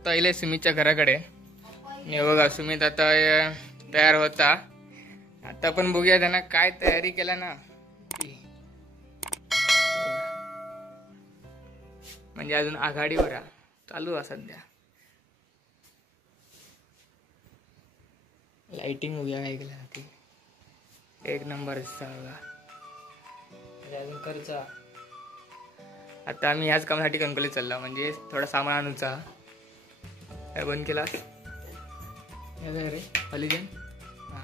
आत्ता येईल सुमितच्या घराकडे. हे बघा सुमित आता तयार होता. आता पण बघूया त्यांना काय तयारी केला ना, म्हणजे अजून आघाडीवर चालू आहे सध्या. लाइटिंग बघूया काय केलं ती, एक नंबर दिसता बघा. अजून खर्च. आता आम्ही ह्याच कामासाठी कणकोलीत चाललो, म्हणजे थोडा सामान आणूचा. काय बंद केला रे हॉलिजन. हां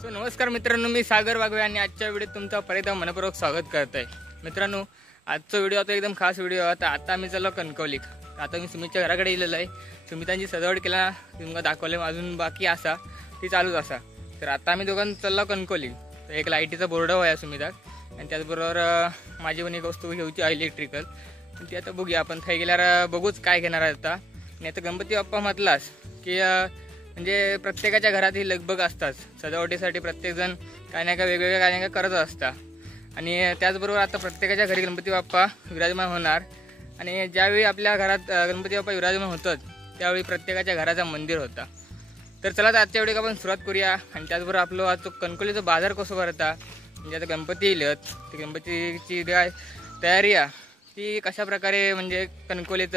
सो नमस्कार मित्रांनो, मी सागर वाघवे आणि आजच्या व्हिडिओत तुमचं परत मनपूर्वक स्वागत करत आहे. मित्रांनो आजचा व्हिडिओ आता एकदम खास व्हिडिओ आहे. आता आम्ही चाललो कणकवलीत. आता मी सुमितच्या घराकडे गेलेलो आहे. सुमितांची सजावट केला तुम्हाला दाखवले, अजून बाकी असा ती चालूच असा. तर आता आम्ही दोघांना चाललो कणकवली. तर एक लाईटीचा बोर्ड आहे सुमिताक, आणि त्याचबरोबर माझी पण एक वस्तू घेऊची आहे इलेक्ट्रिकल. ती आता बघूया आपण थंय गेल्यावर बघूच काय घेणार आहे आता. आणि आता गणपती बाप्पा म्हटलास की म्हणजे प्रत्येकाच्या घरात ही लगबग असतात सजावटीसाठी. प्रत्येकजण काय नाही काय वेगवेगळ्या काय नाही काय करत असतात. आणि त्याचबरोबर आता प्रत्येकाच्या घरी गणपती बाप्पा विराजमान होणार. आणि ज्यावेळी आपल्या घरात गणपती बाप्पा विराजमान होतात त्यावेळी प्रत्येकाच्या घराचा मंदिर होता. तर चला तर आजच्या वेळी आपण सुरुवात करूया. आणि त्याचबरोबर आपलं आज कणकोलीचा बाजार कसं भरता, म्हणजे आता गणपती येईलच, ती गणपतीची काय तयारी आहे ती कशा प्रकारे, म्हणजे कणकोलीत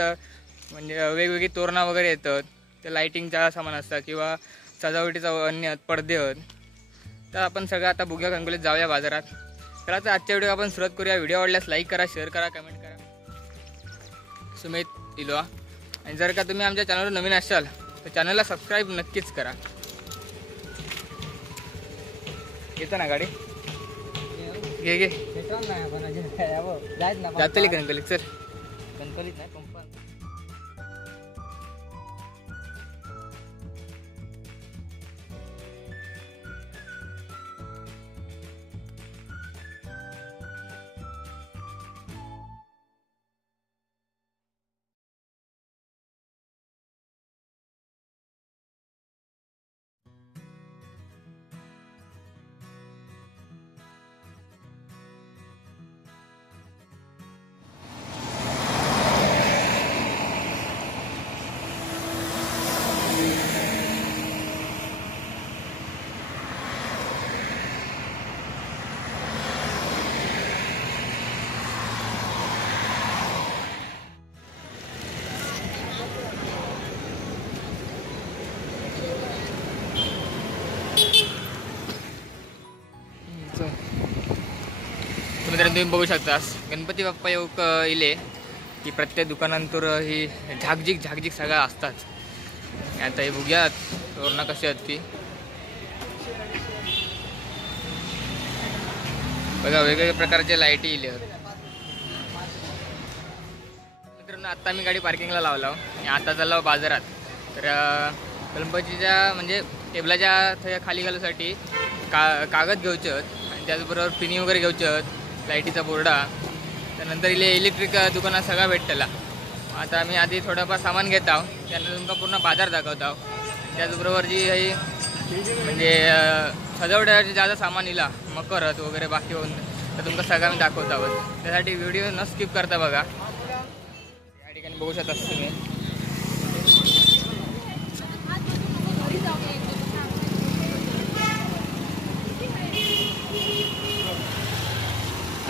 म्हणजे वेगवेगळी तोरणा वगैरे येतात, ते लाईटिंगचा सामान असतं किंवा सजावटीचा अन्य पडदे आहेत. तर आपण सगळं आता बघूया कणकोलीत जाऊया बाजारात. तर आता आजच्या व्हिडिओ आपण सुरुवात करूया. व्हिडिओ आवडल्यास लाईक करा, शेअर करा, कमेंट करा. सुमित इलोआ. आणि जर का तुम्ही आमच्या चॅनलवर नवीन असाल तर चॅनलला सबस्क्राईब नक्कीच करा. येतं ना गाडी, घे घे जातली कणकोलीत. सर कणकोलीत नाही पंपा. तुम्ही बघू शकता गणपती बाप्पा येले की प्रत्येक दुकानांतून ही झाकझिक सगळ्या असतात. आता हे बघूया तोरणा कशी आहेत ती बघा. वेगवेगळ्या प्रकारच्या लाईटी येले आहेत. मित्रांनो आता आम्ही गाडी पार्किंगला लावला आणि आता चाललो बाजारात. तर गणपतीच्या म्हणजे टेबलाच्या खाली घालूसाठी कागद घ्यायचे आहेत आणि त्याचबरोबर पिनी वगैरे घ्यायचे आहेत, लाईटीचा बोर्डा. त्यानंतर इलेक्ट्रिक दुकानात सगळा भेटला. आता आम्ही आधी थोडंफार सामान घेत आहोत, त्यानंतर तुमका पूर्ण बाजार दाखवत आहोत. त्याचबरोबर जी ही म्हणजे सजावटीसाठी ज्यादा सामान इला मकरत वगैरे बाकी होऊन तर तुमका सगळं आम्ही दाखवत आहोत. त्यासाठी व्हिडिओ न स्किप करता बघा. या ठिकाणी बघू शकता तुम्ही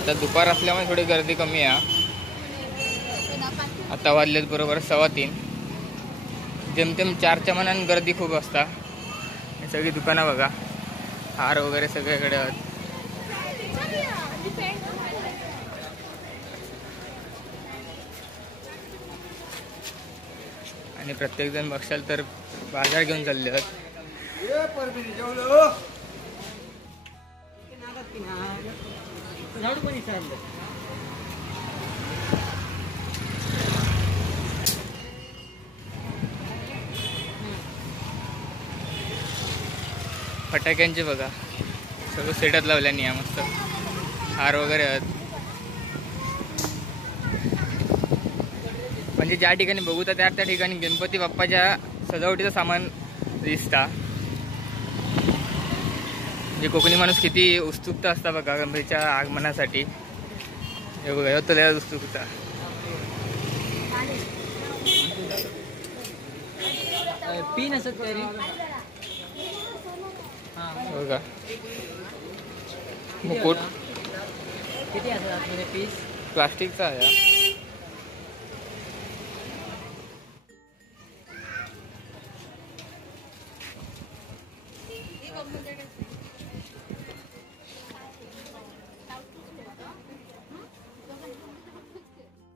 आता दुपार असल्यामुळे थोडी गर्दी कमी आहे. आता वाजलेत बरोबर 3:15. जेमतेम 4च्या मनाने गर्दी खूप असता. सगळी दुकानं बघा, हार वगैरे सगळीकडे आहेत. आणि प्रत्येक जण बघशाल तर बाजार घेऊन चालले आहेत. फटाक्यांचे बघा सगळं सेटच लावल्यानी आहे, मस्त हार वगैरे आहेत. म्हणजे ज्या ठिकाणी बघू तर त्या ठिकाणी गणपती बाप्पाच्या सजावटीचं सामान दिसता. म्हणजे कोकणी माणूस किती उत्सुकता असता बघा गणपतीच्या आगमनासाठी. हे बघा होतं त्याला उत्सुकता. पिन असत तरी बघा मुकुट किती असतात आतमध्ये पीस? प्लास्टिकचा आहे हा.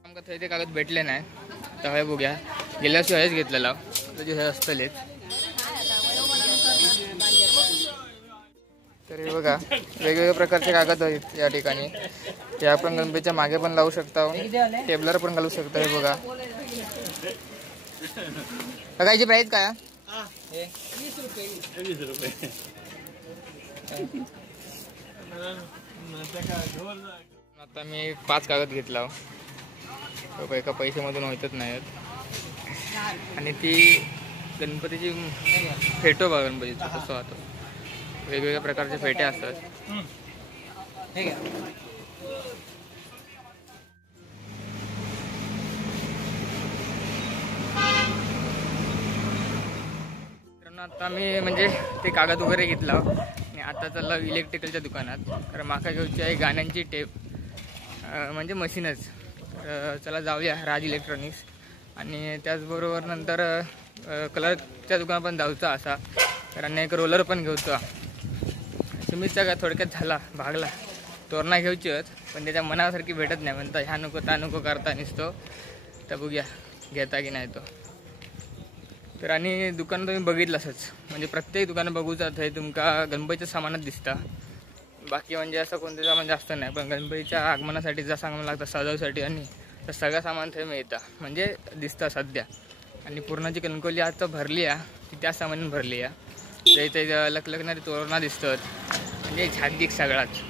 आमका थंय ते कागद भेटले नाही तर हे बघूया. गेल्या वर्षी हेच घेतलेला म्हणजे हे असतलेच. तर हे बघा वेगवेगळ्या प्रकारचे कागद आहेत या ठिकाणी. ते आपण गणपतीच्या मागे पण लावू शकता, टेबलवर पण घालू शकता. हे बघा याची प्राइस काय? 20 रुपये. 20 रुपये. आता मी 5 कागद घेतला. एका पैशामधून होतच नाहीत. आणि ती गणपतीची फेटो बघा गणपतीचा कसं होतो. वेगवेगळ्या प्रकारचे फेटे असतात. आता मी म्हणजे ते कागद वगैरे घेतला आणि आता चालला इलेक्ट्रिकलच्या दुकानात. कारण माका घेऊची आहे गाण्यांची टेप म्हणजे मशीनच. चला जाऊया राज इलेक्ट्रॉनिक्स. आणि त्याचबरोबर नंतर कलरच्या दुकानात पण जाऊचा असा. कारण एक रोलर पण घेऊचा. सुमितचा काय थोडक्यात झाला भागला. तोरणा घेऊची होत पण त्याच्या मनासारखी भेटत नाही. म्हणता ह्या नको त्या नको करता निसतो. तर बघूया घेता की नाही तो. तर आणि दुकान तुम्ही बघितलं असंच म्हणजे प्रत्येक दुकानं बघूचा हे तुमका गणपतीच्या सामानात दिसता. बाकी म्हणजे असं कोणतं सामान जास्त नाही. पण गणपतीच्या आगमनासाठी जर सामान लागतं सजावसाठी आणि तर सगळं सामान ते मिळतं म्हणजे दिसतं सध्या. आणि पूर्णाची कणकोली आता भरली आहे ती त्या सामानाने भरली आहे. ते लखलखणारी तोरणा दिसतात म्हणजे झाडीक सगळाच.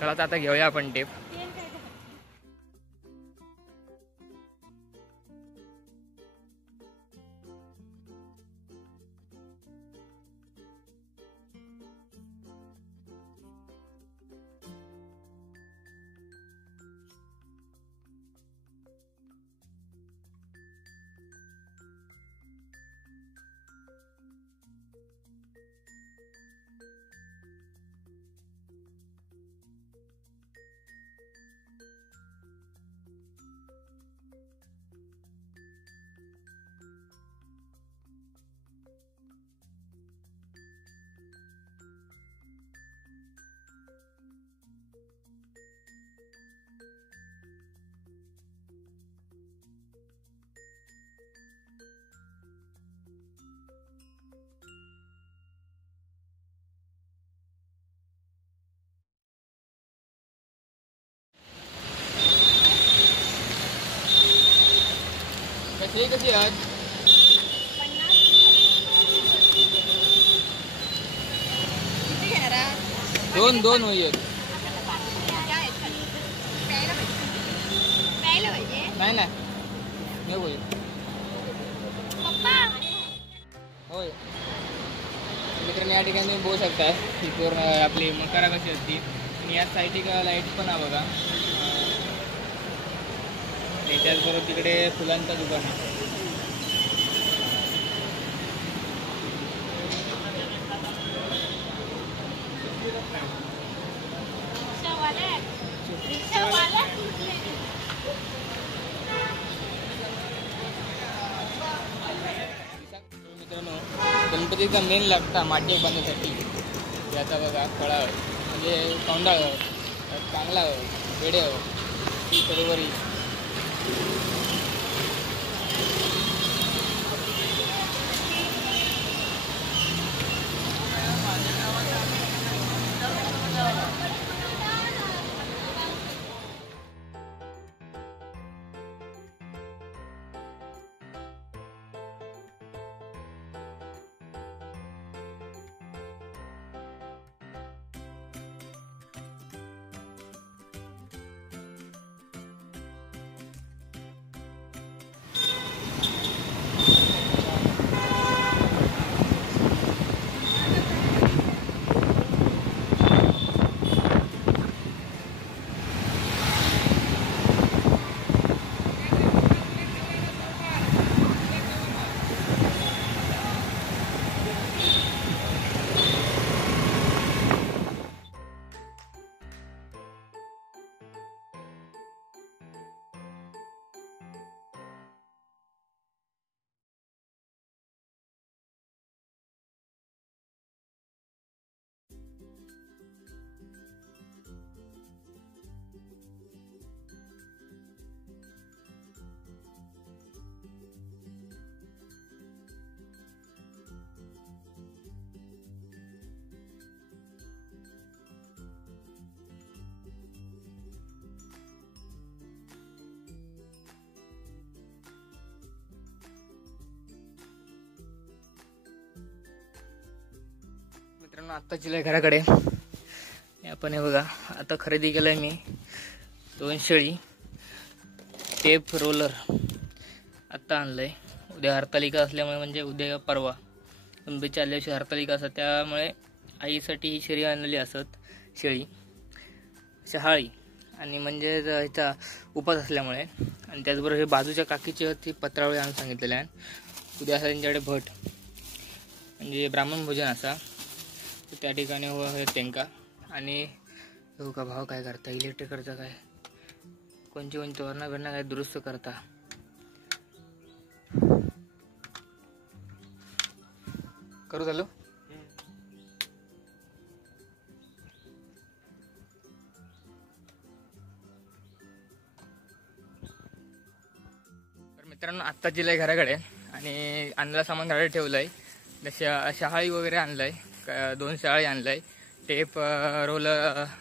चला तर आता घेऊया आपण टेप. कशी आज दोन होईल. नाही नाही मी होईल होय. मित्रांनो या ठिकाणी तुम्ही बघू शकता ही पूर्ण आपली मकरा कशी असते. आणि या साईडची लाईट पण आहे बघा. त्याचबरोबर तिकडे फुलांचं दुकान आहे. मित्रांनो गणपतीचा मेन लागता माटी बांधण्यासाठी याचा बघा फळा म्हणजे तोंडाळ चांगला वेडे बरोबर. मित्रांनो आत्ता चिलाय घराकडे. आपण हे बघा आता खरेदी केलंय मी 2 शेळी, टेप रोलर आत्ता आणलंय. उद्या हरतालिका असल्यामुळे म्हणजे उद्या परवा गणपतीच्या आदल्या दिवशी हरतालिका असतात, त्यामुळे आईसाठी ही शेळी आणलेली असत. शेळी शहाळी आणि म्हणजे ह्याचा उपास असल्यामुळे. आणि त्याचबरोबर हे बाजूच्या काकीची ती पत्रावळी आणून सांगितलेले आहे. उद्या असा त्यांच्याकडे भट म्हणजे ब्राह्मण भोजन असा, त्या ठिकाणी हे तेंका. आणि हो का भाव काय करता, इलेक्ट्रिकरचा काय कोणची तोरणा बिरणा काय दुरुस्त करता. करू झालो. तर मित्रांनो आत्ता जिल्हा घराकडे आणि आणलेलं सामान घराकडे ठेवलंय. शहाळी वगैरे आणलंय, 2 शहाळी आणलंय, टेप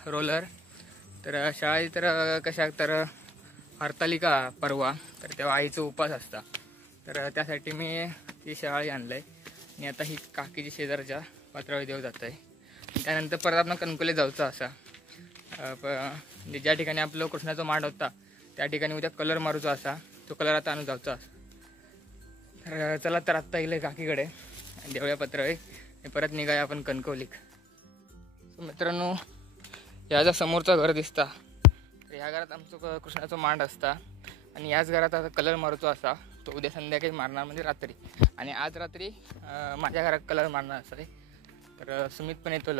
रोलर. तर शहाळी तर कशा तर हरतालिका परवा, तर तेव्हा आईचा उपास असता, तर त्यासाठी मी ती शहाळी आणलंय. आणि आता ही काकीची शेजारच्या पात्रावळी देव जात आहे. त्यानंतर परत आपण कणकोली जाऊचा असा, म्हणजे ज्या ठिकाणी आपलं कृष्णाचा मांड होता त्या ठिकाणी उद्या कलर मारूचा असा, तो कलर आता आणून जाऊचा असा. तर चला तर आत्ता गेले काकीकडे देवळ्या पत्रावळी परत निघाय आपण कणकवलीक. मित्रांनो याचा समोरचा घर दिसता, तर ह्या घरात आमचं कृष्णाचा मांड असता. आणि याच घरात आता कलर मारूचा असा, तो उद्या संध्याकाळी मारणार म्हणजे रात्री. आणि आज रात्री माझ्या घरात कलर मारणार असं. तर सुमित पण येतो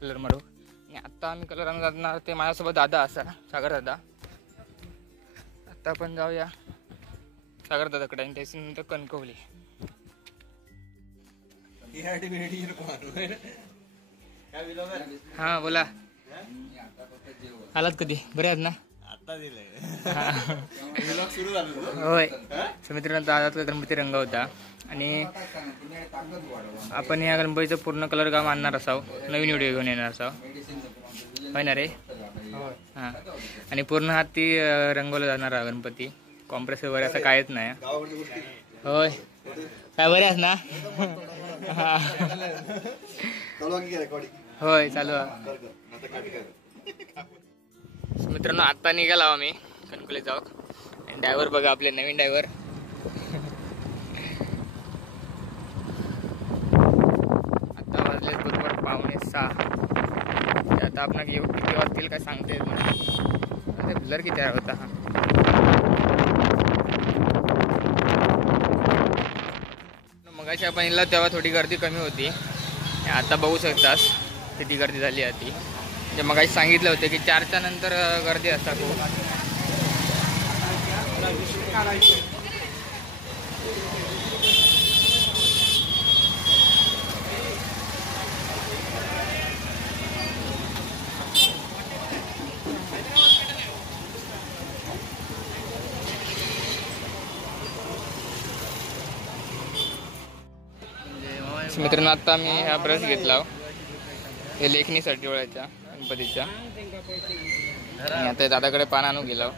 कलर मारू. आणि आत्ता आम्ही कलर आणून जाणार, ते माझ्यासोबत दादा असा, सागर दादा. आत्ता आपण जाऊया सागर दादाकडे आणि त्याच्यानंतर कणकवली. हा बोला, आलात कधी? बरे आहेत ना? होय. मित्रांनो दादाचा गणपती रंग होता आणि आपण या गणपतीचं पूर्ण कलर काम आणणार असाव, नवीन व्हिडिओ घेऊन येणार असाव, होय ना रे? हां. आणि पूर्ण हात ती रंगवला जाणार हा गणपती, कॉम्प्रेसर वगैरे असं कायच नाही. होय काय बरे आहेस ना? होय चालू. मित्रांनो आत्ता निघाला आम्ही कणकोली जाऊ. आणि ड्रायव्हर बघा आपले नवीन ड्रायव्हर. आता वाजले बरोबर 5:45. आता आपण किती वाजतील काय सांगता येत नाही. ब्लर किती होता हा. मगाशी आपण इला तेव्हा थोडी गर्दी कमी होती, आता बघू शकतास किती गर्दी झाली आहे ती. म्हणजे मगाशी सांगितलं होतं की 4च्या नंतर गर्दी असता खूप. मित्रांनो आता आम्ही हा ब्रश घेतला हे लेखणीसाठी डोळ्याच्या गणपतीच्या. आणि आता दादाकडे पान आणून गेलो.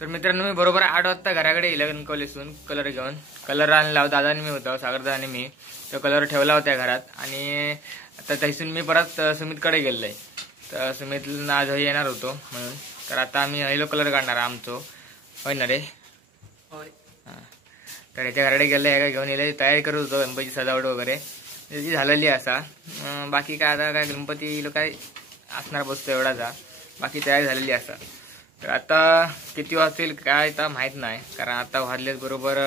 तर मित्रांनो मी बरोबर 8 वाजता घराकडे येईल कणकवलीसून कलर घेऊन. कलर आणला दादाने मी होता, सागर दादाने मी तो कलर ठेवला होता घरात. आणि आता तैसून मी परत सुमितकडे गेलोय, तर सुमित आज येणार होतो म्हणून. तर आता आम्ही हॅलो कलर काढणार आमचो, होय ना रे? होय. हां. तर याच्या घराकडे गेलं का घेऊन येईल, तयारी करत होतो गणपतीची सजावट वगैरे त्याची झालेली असा. बाकी काय आता काय गणपती काय असणार बसतो एवढाचा, बाकी तयारी झालेली असा. तर आता किती वाजतील काय आता माहीत नाही, कारण आता वाजलेत बरोबर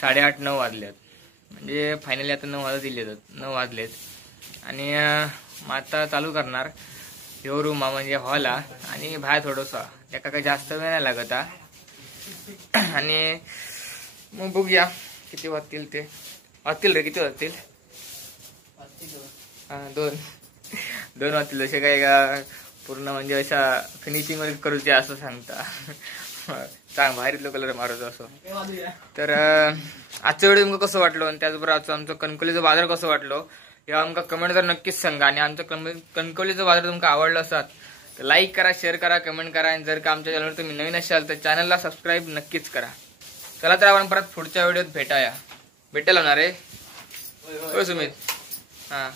8:30-9 वाजलेत. म्हणजे फायनली आता 9 वाजलेत. आणि मग आता चालू करणार ह्यो रूम म्हणजे हॉला आणि बाहेर थोडंसं, त्याका काही जास्त वेळ नाही लागत. आणि मग बघूया किती वाजतील ते. वाजतील रे, किती वाजतील? 2 वाजतील. जसे काय पूर्ण म्हणजे अशा फिनिशिंग मध्ये करूचे असं सांगता. चांग बाहेरीतलं कलर मारूचं असं. तर आजचं व्हिडिओ तुमचं कसं वाटलं आणि त्याचबरोबर आजचं आमचं कणकवलीचं बाजार कसं वाटलं हे आमका कमेंट जर नक्कीच सांगा. आणि आमचं कणकवलीचं बाजार तुमका आवडलं असत तर लाईक करा, शेअर करा, कमेंट करा. आणि जर का आमच्या चॅनलवर तुम्ही नवीन असाल तर चॅनलला सबस्क्राईब नक्कीच करा. चला तर आपण परत पुढच्या व्हिडिओत भेटाया. भेटेल होणार आहे हो सुमित. हां.